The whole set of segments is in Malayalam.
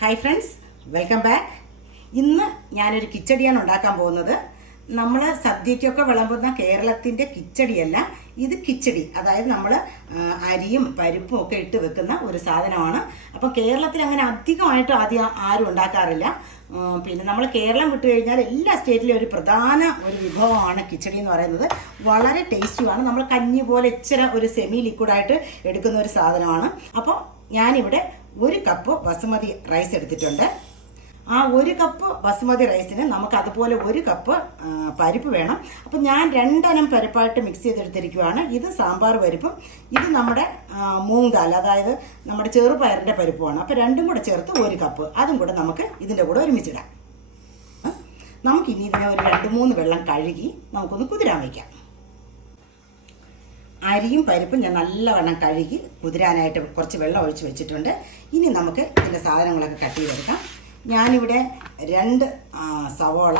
ഹായ് ഫ്രണ്ട്സ് വെൽക്കം ബാക്ക് ഇന്ന് ഞാനൊരു കിച്ചടിയാണ് ഉണ്ടാക്കാൻ പോകുന്നത്. നമ്മൾ സദ്യയ്ക്കൊക്കെ വിളമ്പുന്ന കേരളത്തിന്റെ കിച്ചടിയല്ല ഇത് കിച്ചടി. അതായത് നമ്മൾ അരിയും പരിപ്പും ഒക്കെ ഇട്ട് വെക്കുന്ന ഒരു സാധനമാണ്. അപ്പം കേരളത്തിൽ അങ്ങനെ അധികമായിട്ട് ആദ്യം ആരും ഉണ്ടാക്കാറില്ല. പിന്നെ നമ്മൾ കേരളം വിട്ടു കഴിഞ്ഞാൽ എല്ലാ സ്റ്റേറ്റിലും ഒരു പ്രധാന ഒരു വിഭവമാണ് കിച്ചടി എന്ന് പറയുന്നത്. വളരെ ടേസ്റ്റുമാണ്. നമ്മൾ കഞ്ഞി പോലെ ഇച്ചിരി ഒരു സെമി ലിക്വിഡായിട്ട് എടുക്കുന്ന ഒരു സാധനമാണ്. അപ്പോൾ ഞാനിവിടെ ഒരു കപ്പ് ബസുമതി റൈസ് എടുത്തിട്ടുണ്ട്. ആ ഒരു കപ്പ് ബസുമതി റൈസിന് നമുക്ക് അതുപോലെ ഒരു കപ്പ് പരിപ്പ് വേണം. അപ്പം ഞാൻ രണ്ടനം പരിപ്പായിട്ട് മിക്സ് ചെയ്തെടുത്തിരിക്കുവാണ്. ഇത് സാമ്പാർ പരിപ്പും ഇത് നമ്മുടെ മൂങ് ദാൽ അതായത് നമ്മുടെ ചെറുപയറിന്റെ പരിപ്പുമാണ്. അപ്പോൾ രണ്ടും കൂടെ ചേർത്ത് ഒരു കപ്പ്. അതും കൂടെ നമുക്ക് ഇതിന്റെ കൂടെ ഒരുമിച്ചിടാം. നമുക്കിനി ഇതിനെ ഒരു രണ്ട് മൂന്ന് വെള്ളം കഴുകി നമുക്കൊന്ന് കുതിരാൻ വയ്ക്കാം. അരിയും പരിപ്പും ഞാൻ നല്ലവണ്ണം കഴുകി കുതിരാനായിട്ട് കുറച്ച് വെള്ളം ഒഴിച്ച് വെച്ചിട്ടുണ്ട്. ഇനി നമുക്ക് ഇതിന്റെ സാധനങ്ങളൊക്കെ കട്ട് ചെയ്തെടുക്കാം. ഞാനിവിടെ രണ്ട് സവോള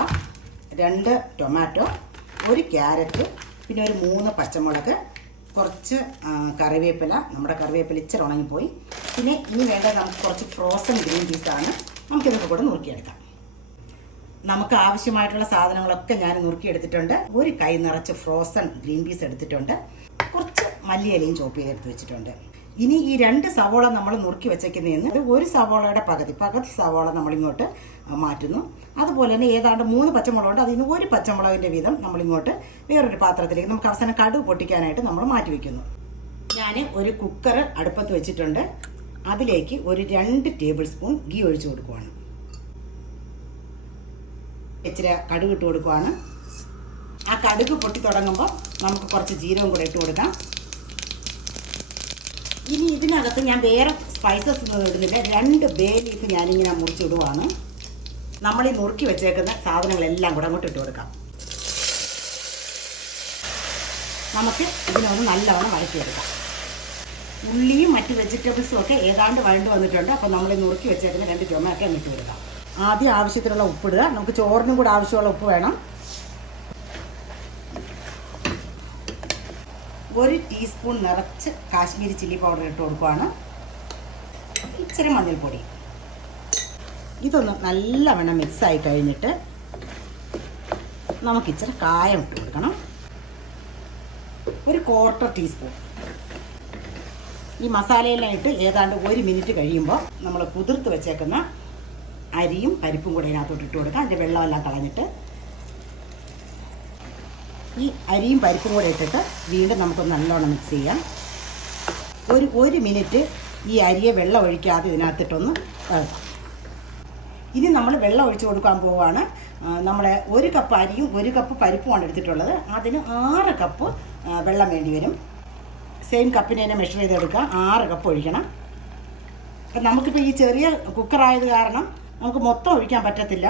രണ്ട് ടൊമാറ്റോ ഒരു ക്യാരറ്റ് പിന്നെ ഒരു മൂന്ന് പച്ചമുളക് കുറച്ച് കറിവേപ്പില. നമ്മുടെ കറിവേപ്പില ഇച്ചിരി ഉണങ്ങിപ്പോയി. പിന്നെ ഇനി വേണ്ട നമുക്ക് കുറച്ച് ഫ്രോസൺ ഗ്രീൻ പീസാണ് നമുക്കിതൊക്കെ കൂടെ നുറുക്കിയെടുക്കാം. നമുക്ക് ആവശ്യമായിട്ടുള്ള സാധനങ്ങളൊക്കെ ഞാൻ നുറുക്കിയെടുത്തിട്ടുണ്ട്. ഒരു കൈ നിറച്ച് ഫ്രോസൺ ഗ്രീൻ പീസ് എടുത്തിട്ടുണ്ട്. കുറച്ച് മല്ലിയിലയും ചോപ്പ് ചെയ്തെടുത്ത് വെച്ചിട്ടുണ്ട്. ഇനി ഈ രണ്ട് സവോള നമ്മൾ നുറുക്കി വെച്ചേക്കുന്നതിന് അത് ഒരു സവോളയുടെ പകുതി പകുതി സവോള നമ്മളിങ്ങോട്ട് മാറ്റുന്നു. അതുപോലെ തന്നെ ഏതാണ്ട് മൂന്ന് പച്ചമുളകുണ്ട് അതിന് ഒരു പച്ചമുളകിന്റെ വീതം നമ്മളിങ്ങോട്ട് വേറൊരു പാത്രത്തിലേക്ക് നമുക്ക് അവസാനം കടുവ് പൊട്ടിക്കാനായിട്ട് നമ്മൾ മാറ്റി വയ്ക്കുന്നു ഞാൻ ഒരു കുക്കർ അടുപ്പത്ത് വെച്ചിട്ടുണ്ട്. അതിലേക്ക് ഒരു രണ്ട് ടേബിൾ സ്പൂൺ ഗീ ഒഴിച്ചു കൊടുക്കുവാണ്. ഇച്ചിരി കടുവിട്ട് കൊടുക്കുവാണ്. ആ കടുക് പൊട്ടി തുടങ്ങുമ്പോൾ നമുക്ക് കുറച്ച് ജീരകം കൂടെ ഇട്ട് കൊടുക്കാം. ഇനി ഇതിനകത്ത് ഞാൻ വേറെ സ്പൈസസ് ഒന്നും ഇടുന്നില്ല. രണ്ട് ബേ ലീഫ് ഞാനിങ്ങനെ മുറിച്ചിടുവാണ് നമ്മൾ ഈ നുറുക്കി വെച്ചേക്കുന്ന സാധനങ്ങളെല്ലാം കൂടെ അങ്ങോട്ട് ഇട്ട് കൊടുക്കാം. നമുക്ക് ഇതിനൊന്ന് നല്ലവണ്ണം വഴറ്റിയെടുക്കാം. ഉള്ളിയും മറ്റ് വെജിറ്റബിൾസും ഒക്കെ ഏതാണ്ട് വഴണ്ട് വന്നിട്ടുണ്ട്. അപ്പോൾ നമ്മൾ ഈ നുറുക്കി വെച്ചേക്കുന്ന രണ്ട് ചുമയൊക്കെ അങ്ങ് ഇട്ട് കൊടുക്കാം. ആദ്യം ആവശ്യത്തിനുള്ള ഉപ്പിടുക നമുക്ക് ചോറിനും കൂടെ ആവശ്യമുള്ള ഉപ്പ് വേണം. ഒരു ടീസ്പൂൺ നിറച്ച് കാശ്മീരി ചില്ലി പൗഡർ ഇട്ട് കൊടുക്കുവാണ്. ഇച്ചിരി മഞ്ഞൾപ്പൊടി. ഇതൊന്ന് നല്ലവണ്ണം മിക്സായി കഴിഞ്ഞിട്ട് നമുക്കിച്ചിരി കായം ഇട്ട് കൊടുക്കണം. ഒരു ക്വാർട്ടർ ടീസ്പൂൺ ഈ മസാലയെല്ലാം ഇട്ട് ഏതാണ്ട് ഒരു മിനിറ്റ് കഴിയുമ്പോൾ നമ്മൾ കുതിർത്ത് വെച്ചേക്കുന്ന അരിയും പരിപ്പും കൂടെ ഇതിനകത്തോട്ട് ഇട്ട് കൊടുക്കാം. അതിന്റെ വെള്ളമെല്ലാം കളഞ്ഞിട്ട് ഈ അരിയും പരിപ്പും കൂടെ ഇട്ടിട്ട് വീണ്ടും നമുക്ക് നല്ലോണം മിക്സ് ചെയ്യാം. ഒരു ഒരു മിനിറ്റ് ഈ അരിയെ വെള്ളം ഒഴിക്കാതെ ഇതിനകത്തിട്ടൊന്ന് വഴക്കാം ഇനി നമ്മൾ വെള്ളം ഒഴിച്ച് കൊടുക്കാൻ പോവുകയാണ് നമ്മളെ ഒരു കപ്പ് അരിയും ഒരു കപ്പ് പരിപ്പുമാണ് എടുത്തിട്ടുള്ളത്. അതിന് ആറ് കപ്പ് വെള്ളം വേണ്ടി വരും. സെയിം കപ്പിന് തന്നെ മെഷർ ചെയ്തെടുക്കുക. ആറ് കപ്പ് ഒഴിക്കണം. അപ്പം നമുക്കിപ്പോൾ ഈ ചെറിയ കുക്കറായത് കാരണം നമുക്ക് മൊത്തം ഒഴിക്കാൻ പറ്റത്തില്ല.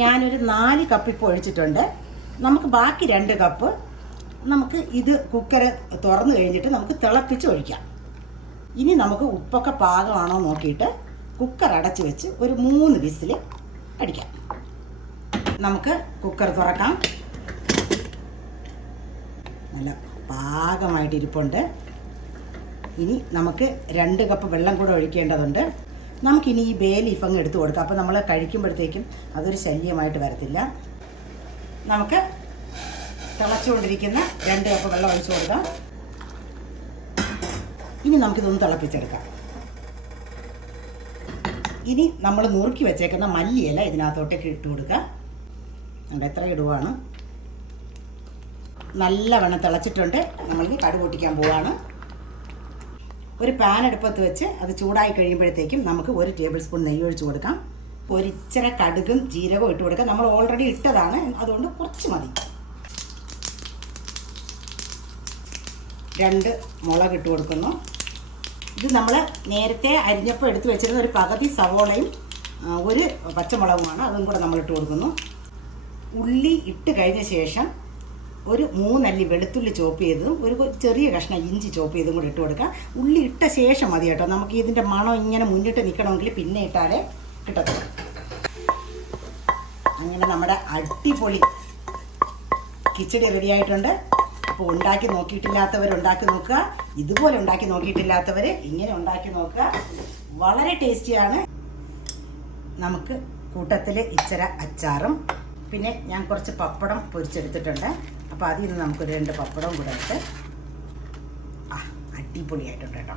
ഞാനൊരു നാല് കപ്പ് ഇപ്പോൾ ഒഴിച്ചിട്ടുണ്ട്. നമുക്ക് ബാക്കി രണ്ട് കപ്പ് നമുക്ക് ഇത് കുക്കർ തുറന്നു കഴിഞ്ഞിട്ട് നമുക്ക് തിളപ്പിച്ച് ഒഴിക്കാം. ഇനി നമുക്ക് ഉപ്പൊക്കെ പാകമാണോ നോക്കിയിട്ട് കുക്കർ അടച്ച് വെച്ച് ഒരു മൂന്ന് വിസിൽ അടിക്കാം. നമുക്ക് കുക്കർ തുറക്കാം. നല്ല പാകമായിട്ട് ഇരിപ്പുണ്ട്. ഇനി നമുക്ക് രണ്ട് കപ്പ് വെള്ളം കൂടെ ഒഴിക്കേണ്ടതുണ്ട്. നമുക്കിനി ഈ ബേ ലീഫ് അങ്ങ് എടുത്തു കൊടുക്കാം. അപ്പോൾ നമ്മൾ കഴിക്കുമ്പോഴത്തേക്കും അതൊരു ശല്യമായിട്ട് വരത്തില്ല. നമുക്ക് തിളച്ചുകൊണ്ടിരിക്കുന്ന രണ്ട് കപ്പ് വെള്ളം ഒഴിച്ചു കൊടുക്കാം. ഇനി നമുക്കിതൊന്ന് തിളപ്പിച്ചെടുക്കാം. ഇനി നമ്മൾ നുറുക്കി വെച്ചേക്കുന്ന മല്ലിയില ഇതിനകത്തോട്ടേക്ക് ഇട്ട് കൊടുക്കുക. അവിടെ എത്ര ഇടുവാണ്. നല്ലവണ്ണം തിളച്ചിട്ടുണ്ട്. നമ്മളിനി കടു പൊട്ടിക്കാൻ പോവാണ്. ഒരു പാൻ അടുപ്പത്ത് വെച്ച് അത് ചൂടായി കഴിയുമ്പോഴത്തേക്കും നമുക്ക് ഒരു ടേബിൾ സ്പൂൺ നെയ്യ് ഒഴിച്ച് കൊടുക്കാം. ഒരിച്ചിര കടുകും ജീരകവും ഇട്ട് കൊടുക്കുക. നമ്മൾ ഓൾറെഡി ഇട്ടതാണ്. അതുകൊണ്ട് കുറച്ച് മതി. രണ്ട് മുളക് ഇട്ട് കൊടുക്കുന്നു. ഇത് നമ്മൾ നേരത്തെ അരിഞ്ഞപ്പോൾ എടുത്തു വെച്ചിരുന്ന ഒരു പകുതി സവോളയും ഒരു പച്ചമുളകുമാണ്. അതും കൂടെ നമ്മൾ ഇട്ട് കൊടുക്കുന്നു. ഉള്ളി ഇട്ട് കഴിഞ്ഞ ശേഷം ഒരു മൂന്നല്ലി വെളുത്തുള്ളി ചോപ്പ് ചെയ്തതും ഒരു ചെറിയ കഷ്ണം ഇഞ്ചി ചോപ്പ് ചെയ്തും കൂടെ ഇട്ട് കൊടുക്കുക ഉള്ളി ഇട്ട ശേഷം മതി കേട്ടോ. നമുക്ക് ഇതിന്റെ മണം ഇങ്ങനെ മുന്നിട്ട് നിൽക്കണമെങ്കിൽ പിന്നെ ഇട്ടാലേ കിട്ടത്തുള്ളൂ. അങ്ങനെ നമ്മുടെ അടിപൊളി കിച്ചടി റെഡി ആയിട്ടുണ്ട്. അപ്പോൾ ഉണ്ടാക്കി നോക്കിയിട്ടില്ലാത്തവർ ഉണ്ടാക്കി നോക്കുക. ഇതുപോലെ ഉണ്ടാക്കി നോക്കിയിട്ടില്ലാത്തവർ ഇങ്ങനെ ഉണ്ടാക്കി നോക്കുക. വളരെ ടേസ്റ്റിയാണ് നമുക്ക് കൂട്ടത്തിൽ ഇച്ചര അച്ചാറും പിന്നെ ഞാൻ കുറച്ച് പപ്പടം പൊരിച്ചെടുത്തിട്ടുണ്ട്. അപ്പോൾ അതിൽ നിന്ന് നമുക്കൊരു രണ്ട് പപ്പടവും കൂടെ ഇട്ട് ആ അടിപൊളിയായിട്ടുണ്ട് കേട്ടോ.